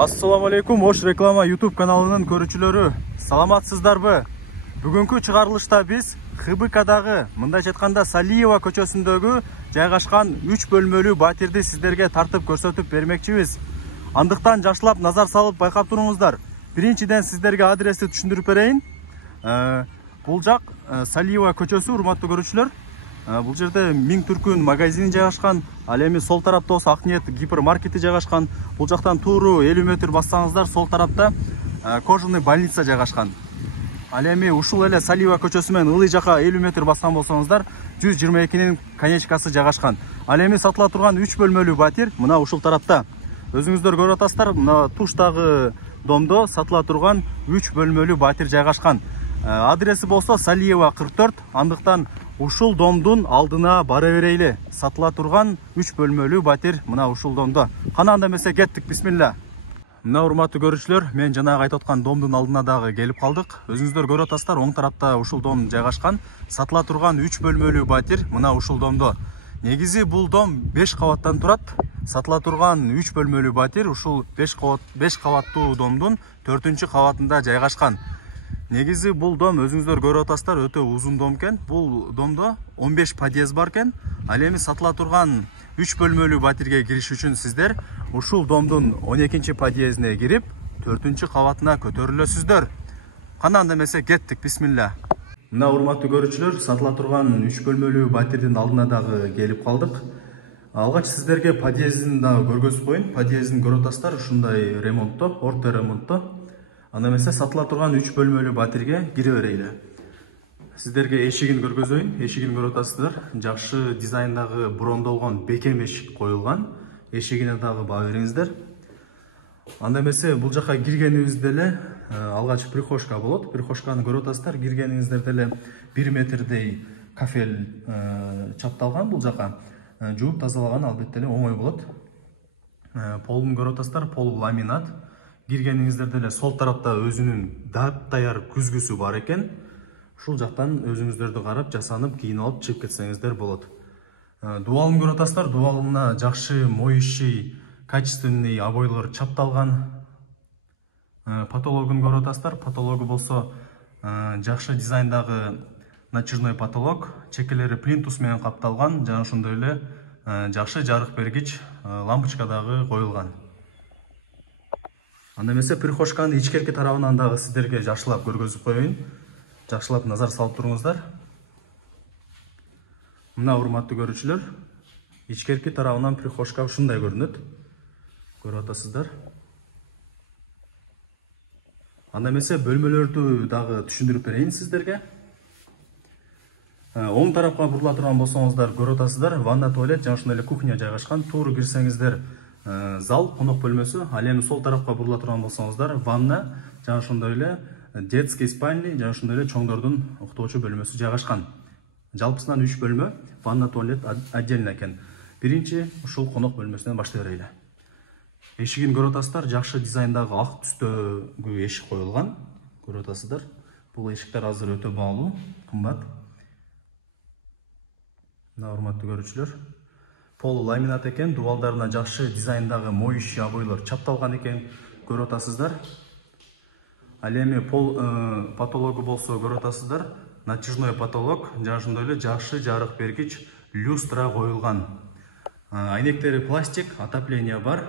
Assalamu alaikum, Ош реклама YouTube каналының көрүүчүлөрү. Саламатсыздарбы? Бүгүнкү чыгарылышта биз ХБКдагы, мындай жатканда Салиева көчөсүндөгү жайгашкан 3 бөлмөлүү батирди сиздерге тартып көрсөтүп бермекчибиз. Андыктан жакшылап назар салып байкап туруңуздар. Биринчиден сиздерге адрести түшүндүрүп берейин. Бул жак Салиева көчөсү, урматтуу көрүүчүлөр. Бул жерде Миң Түркүн магазини жайгашкан, ал эми сол тарапта болсо Акниет гипермаркети жайгашкан. Бул жактан тууру 50 метр бассаңыздар, сол тарапта кожаный больница жайгашкан. Ал эми ушул эле Салиева көчөсү менен ылый жака 50 метр баскан болсоңуздар, 122-нин конечкасы жайгашкан. Ал эми сатыла турган 3 бөлмөлүү батир мына ушул тарапта. Өзүңүздөр көрүп атасыздар, мына туштагы домдо сатыла турган 3 бөлмөлүү батир жайгашкан. Адреси болсо Салиева 44, андыктан ушул домдун алдына бара берейли. Сатыла турган 3 бөлмөлүү батир мына ушул домдо. Кана анда эмесе кеттик, бисмилла. Мына урматтуу көрүүчүлөр, мен жанагы айтып аткан домдун алдына дагы келип калдык. Өзүңүздөр көрүп атасыздар, оң тарапта ушул дом жайгашкан. Сатыла турган 3 бөлмөлүү батир мына ушул домдо. Негизи бул дом 5 кабаттан турат. Сатыла турган 3 бөлмөлүү батир ушул 5 кабаттуу домдун 4-кабатында жайгашкан. Негизи бул дом өзүңүздөр көрүп атасыздар, өтө узун дом экен. Бул домдо 15 подъезд бар экен. Ал эми сатыла турган 3 бөлмөлүү батирге кириш үчүн сиздер ушул домдун 12 подъездине кирип, 4-кабатына көтөрүлөсүздөр. Кана анда эмесе кеттик, бисмилла. Мына урматтуу көрүүчүлөр, сатыла турган 3 бөлмөлүү батирдин алдына дагы келип калдык. Алгач сиздерге подъездин дагы көргөзүп коеюн. Подъездин көрүп атасыздар, ушундай ремонтто, орто ремонтто. Анда эмесе сатыла турган 3 бөлмөлүү батирге кире берейли. Сиздерге эшигин көргөзөйүн. Эшигин көрүп атасыздар. Жакшы дизайндагы брондолгон бекем эшик коюлган. Эшигине дагы баа бериңиздер. Анда эмесе бул жака киргенибизде эле алгач прихожка болот. Прихожканы көрүп атасыздар. Киргениңиздерде эле 1 метрдей кафель чапталган. Бул жака жууп тазалаган албетте эле оңой болот. Полун көрүп атасыздар. Пол ламинат. Киргениңиздерде эле сол тарапта өзүнүн даяр күзгүсү бар экен. Ушул жактан өзүңүздөрдү карап, жасанып, кийинип алып чыгып кетсеңиздер болот. Дубалын көрүп атасыздар. Дубалына жакшы моющий, качественный обойлор чапталган. Потологун көрүп атасыздар. Потологу болсо жакшы дизайндагы натяжной потолок, чекелери плинтус менен капталган, жана ошондой эле жакшы жарык бергич лампочка дагы коюлган. Анда эмесе прихожканын ичкерки тарабынан дагы сиздерге жакшылап көргөзүп коеюн. Жакшылап назар салып туруңуздар. Мына урматтуу көрүүчүлөр, ичкерки тарабынан прихожка ушундай көрүнөт. Көрүп атасыздар. Анда эмесе бөлмөлөрдү дагы түшүндүрүп берейин сиздерге. Оң тарапка бурула турган болсоңуздар, көрүп атасыздар, ванна, туалет жана ошондой эле кухня жайгашкан. Тууру кирсеңиздер зал, конок бөлмөсү. Ал эми сол тарапка бурула турган болсоңуздар, ванна жана ошондой эле детский спальня жана ошондой эле чоңдордун уктоочу бөлмөсү жайгашкан. Жалпысынан 3 бөлмө, ванна, туалет отдельно экен. Биринчи ушул конок бөлмөсүнөн баштай берели. Эшигин көрүп атасыздар, жакшы дизайндагы ак түстөгү эшик коюлган. Көрүп атасыздар. Бул эшиктер азыр өтө баалуу, кымбат. Мына урматтуу көрүүчүлөр, пол ламинат экен, дубалдарына жакшы дизайндагы моющий обойлор чапталган экен, көрүп атасыздар. Ал эми пол потологу болсо көрүп атасыздар, натяжной потолок, жана ошондой эле жакшы жарык бергич люстра коюлган. Айнектери пластик, отопление бар.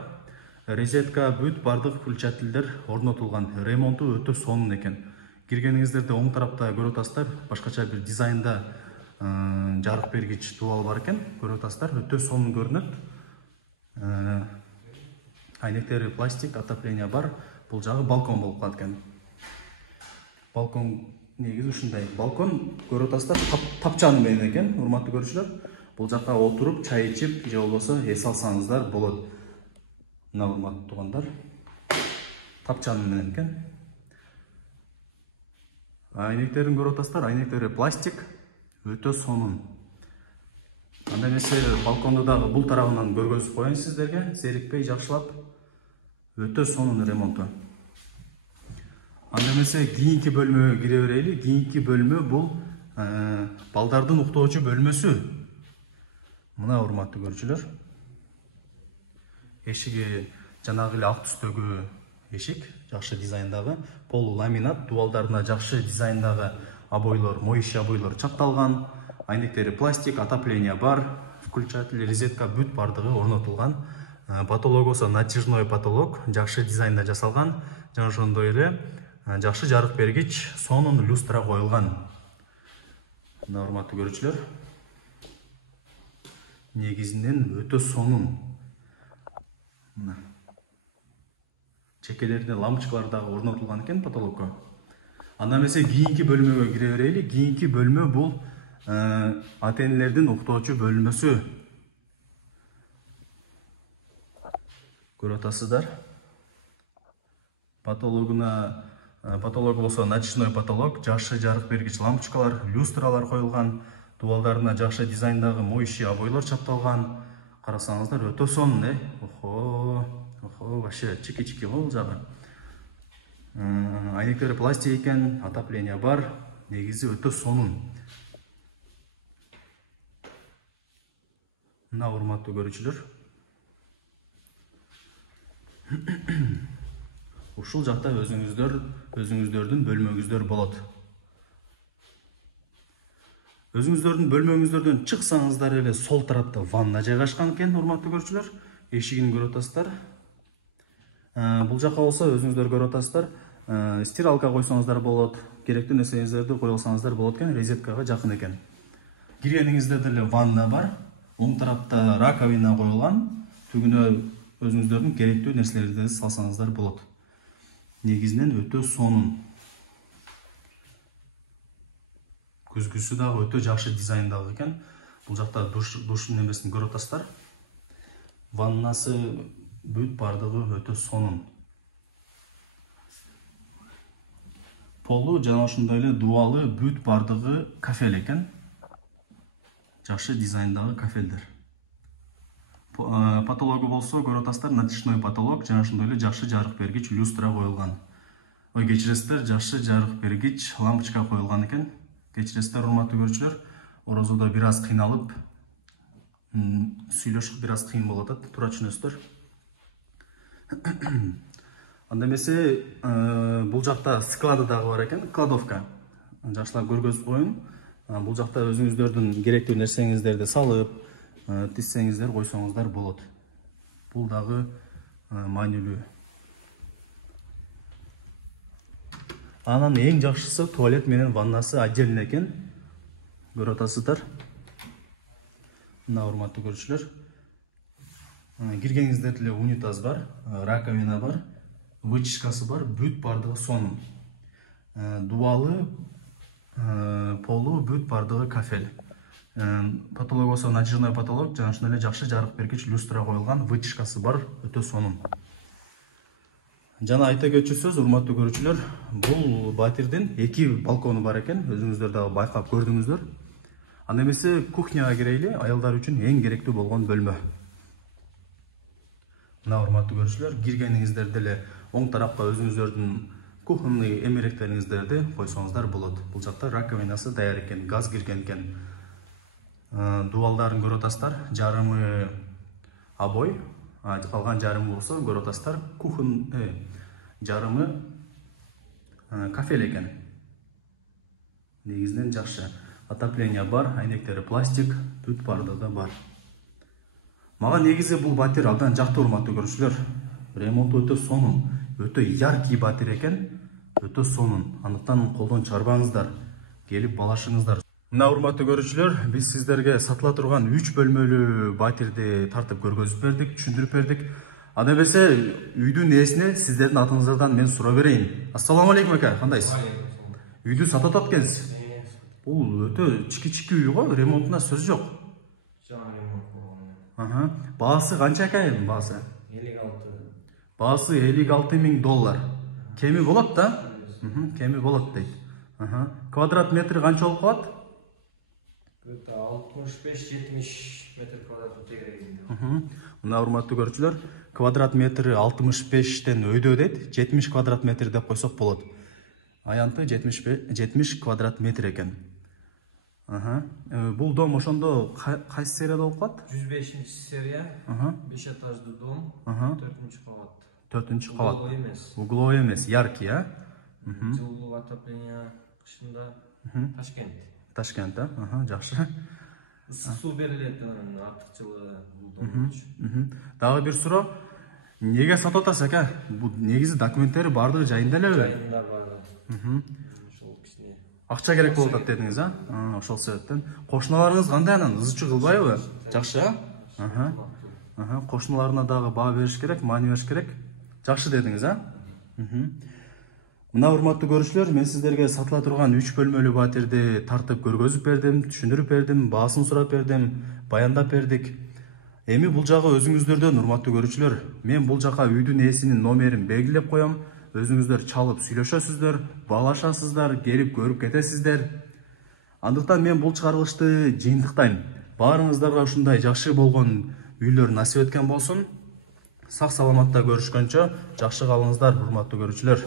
Розетка, бүт бардык включательдер орнотулган. Ремонту өтө сонун экен. Киргениңиздерде оң тарапта көрүп атасыздар, башкача бир дизайнда жарык бергич дубал бар экен. Көрүп атасыздар, өтө сонун көрүнөт. Айнектери пластик, отопление бар. Бул жагы балкон болуп калат экен. Балкон негизи ушундай. Балкон көрүп атасыздар, тапчаны менен экен, урматтуу көрүүчүлөр. Бул жака отуруп, чай ичип, же болбосо эс алсаңыздар болот. Мына урматтуу туугандар, тапчаны менен экен. Айнектерин көрүп атасыздар, айнектери пластик, өтө сонун. Анда эмесе балконду дагы бул тарабынан көргөзүп коеюн сиздерге, зерикпей жакшылап. Өтө сонун ремонту. Анда эмесе кийинки бөлмөгө кире берели. Кийинки бөлмө бул балдардын уктоочу бөлмөсү. Мына урматтуу көрүүчүлөр. Эшиги жанагы эле ак түстөгү эшик, жакшы дизайндагы пол ламинат, дубалдарына жакшы дизайндагы обойлор, моющий обойлор чапталган, айнектери пластик, отопление бар, включатель, розетка бүт бардыгы орнотулган. Потолок болсо натяжной потолок, жакшы дизайнда жасалган, жана ошондой эле жакшы жарык бергич, сонун люстра коюлган. Мына урматтуу көрүүчүлөр, негизинен өтө сонун. Мына чекелерде лампочкалар дагы орнотулган экен потолокко. Андан эмесе кийинки бөлмөгө кире берели. Кийинки бөлмө бул ата-энелердин уктоочу бөлмөсү. Көрүп атасыздар. Потолок болсо натяжной потолок, жакшы жарык бергич лампочкалар, люстралар коюлган, дубалдарына жакшы дизайндагы моющий обойлор чапталган. Карасаңыздар өтө сонун, Охо, вообще чики-чики бул жагы. Айнектери пластик экен, отопление бар, негизи өтө сонун. Мына урматтуу көрүүчүлөр, ушул жакта өзүңүздөрдүн бөлмөңүздөр болот. Өзүңүздөрдүн бөлмөңүздөрдөн чыксаңыздар эле сол тарапта ванна жайгашкан экен, урматтуу көрүүчүлөр. Эшигин көрүп атасыздар. Бул жака болсо өзүңүздөр көрүп атасыздар. Стиралка койсоңуздар болот, керектүү нерсеңиздерди кое алсаңыздар болот экен, розеткага жакын экен. Киргениңизде деле ванна бар, оң тарапта раковина коюлган, түгүнө өзүңүздөрдүн керектүү нерселерди салсаңыздар болот. Негизинен өтө сонун. Көзгүсү дагы өтө жакшы дизайндагы экен. Бул жакта душтун немесин көрүп атасыздар. Ваннасы бүт бардыгы өтө сонун. Полу жана ошондой эле дубалы бүт бардыгы кафел экен. Жакшы дизайндагы кафелдер. Потологу болсо көрүп атасыздар, натяжной потолок, жана ошондой эле жакшы жарык бергич люстра коюлган. Ой, кечиресиздер, жакшы жарык бергич лампочка коюлган экен. Кечиресиздер, урматтуу көрүүчүлөр, орозодо бир аз кыйналып, сүйлөшүп бир аз кыйын болуп атат, туура түшүнөсүздөр. Анда эмесе бул жакта склады дагы бар экен, кладовка. Жакшылап көргөзүп коеюн. Бул жакта өзүңүздөрдүн керектүү нерсеңиздерди салып, тизсеңиздер, койсоңуздар болот. Бул дагы маанилүү. Анан эң жакшысы туалет менен ваннасы отдельно экен. Көрүп атасыздар. Мына урматтуу көрүүчүлөр, киргениңизде деле унитаз бар, раковина бар, вычишкасы бар, бүт бардыгы сонун. Дубалы, полу бүт бардыгы кафел. Потолок болсо натяжной потолок, жана ошондой эле жакшы жарык бергич люстра коюлган, вычишкасы бар, өтө сонун. Жана айта кетчү сөз, урматтуу көрүүчүлөр, бул батирдин 2 балкону бар экен, өзүңүздөр дагы байкап көрдүңүздөр. Анда эмесе кухняга кирейли, аялдар үчүн эң керектүү болгон бөлмө. Мына урматтуу көрүүчүлөр, киргениңиздер деле оң тарапка өзүңүздөрдүн кухонный эмеректериңиздерди койсоңуздар болот. Бул жакта раковинасы даяр экен, газ кирген экен. Дубалдарын көрүп атасыздар, жарымы обой, калган жарымы болсо көрүп атасыздар, жарымы кафел экен. Негизинен жакшы. Отопление бар, айнектери пластик, бүт бардыгы бар. Мага негизи бул батир абдан жакты, урматтуу көрүүчүлөр. Ремонту өтө сонун, өтө яркий батир экен, өтө сонун. Андыктан колдон чыгарбаңыздар, келип балашыңыздар. Мына урматтуу көрүүчүлөр, биз сиздерге сатыла турган 3 бөлмөлүү батирди тартып көргөзүп бердик, түшүндүрүп бердик. Анда эмесе үйдүн ээсине сиздердин атыңыздардан мен суроо берейин. Ассаламу алейкум ака, кандайсыз? Үйдү сатып атат экенсиз? Бул өтө чики-чики үй го, ремонтуна сөз жок. Баасы канча экен баасы? 56. Баасы $56,000. Кеми болот да? Кеми болот дейт. Квадрат метри канча болуп калат? 65-70 метр квадрат тегерегинде. Мына урматтуу көрүүчүлөр, квадрат метри 65тен өйдө дейт, 70 квадрат метр деп койсок болот. Аянты 70 квадрат метр экен. Бул дом ошондо кайсы серияда болуп калат? 105 серия, 5 этаждуу дом, 4-кабат. 4-cü qavat. Угловой емес. Угловой емес, яркий, а? Жылуу отопление кышында Ташкент. Ташкент, а? Жакшы. Ысык суу берилет, артыкчылыгы бул. Дагы бир суроо. Неге сатып атасыз ака? Бул негизи документтери бардыгы жайында элеби? Жайында барды. Ошол кичине. Акча керек болуп атат дедиңиз, а? Ошол себептен. Кошуналарыңыз кандай анан? Ызычы кылбайбы? Жакшы, а? Кошуналарына дагы баа бериш керек, маани бериш керек. Жакшы дедиңиз, а? Мына урматтуу көрүүчүлөр, мен сиздерге сатыла турган 3 бөлмөлүү батирди тартып көргөзүп бердим, түшүндүрүп бердим, баасын сурап бердим, баяндап бердик. Эми бул жагы өзүңүздөрдөн, урматтуу көрүүчүлөр. Мен бул жака үйдүн ээсинин номерин белгилеп коем. Өзүңүздөр чалып сүйлөшөсүздөр, баалашасыздар, келип көрүп кетесиздер. Андыктан мен бул чыгарылышты жыйынтыктайм. Баарыңыздарга ушундай жакшы болгон үйлөр насип эткен болсун. Сак саламатта көрүшкөнчө жакшы калыңыздар, урматтуу көрүүчүлөр.